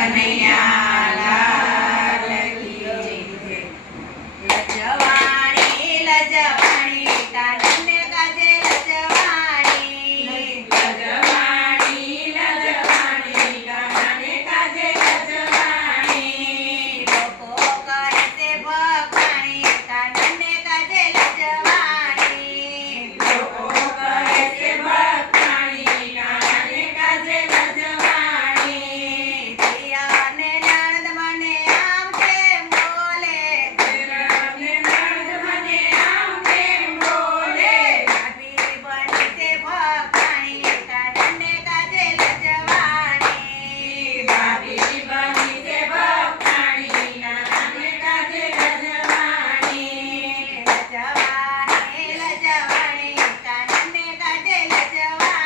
કનૈયા લાલ કી જય. લજવાણી લજવાણી કાનને કાજે લજવાણી. લજવાણી લજવાણી કાનને કાજે લજવાણી. લોકો કરે છે ભખાણી કાનને કાજે લજવાણી. લોકો કરે છે ભખાણી કાનને કાજે લજવાણી. જીયાને નણંદ મને આમ કેમ બોલે. રમને નંદ મને આમ કેમ બોલે. ભાભી બની છે ભખાણી કાનને કાજે લજવાણી. ભાભી બની છે ભખાણી કાનને કાજે લજવાણી. લજવાણી લજવાણી કાનને કાજે લજવાણી.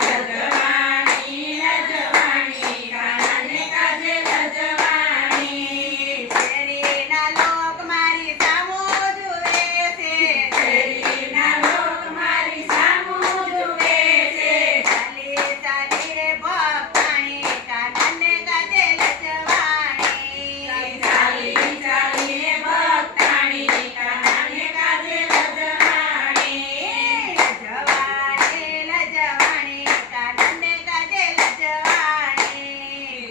લજવાણી લજવાણી કાનને કાજે લજવાણી. શેરીના લોક મારી સામો જુએ છે. શેરીના લોક મારી સામું જુએ છે. ચાલી ચાલી ભખાણી કાનને કાજે લજવાણી. ચાલી ચાલીને ભખાણી કાનને કાજે લજવાણી. લજવાણી લજવાણી કાનને કાજે લજવાણી.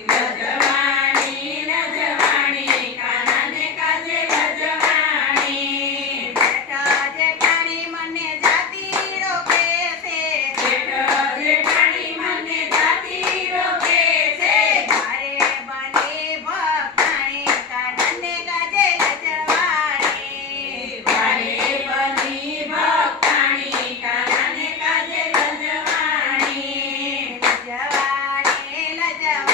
લજવાણી લજવાણી કાનને કાજે લજવાણી. જેઠા જેઠાણી મને જાતી રોકે છે. જેઠ જેઠાણી મને જાતી રોકે છે. મારે બની ભખાણી કાનને કાજે લજવાણી. ભારે બની ભખાણી કાનને કાજે લજવાણી. લજવાણી લજવાણી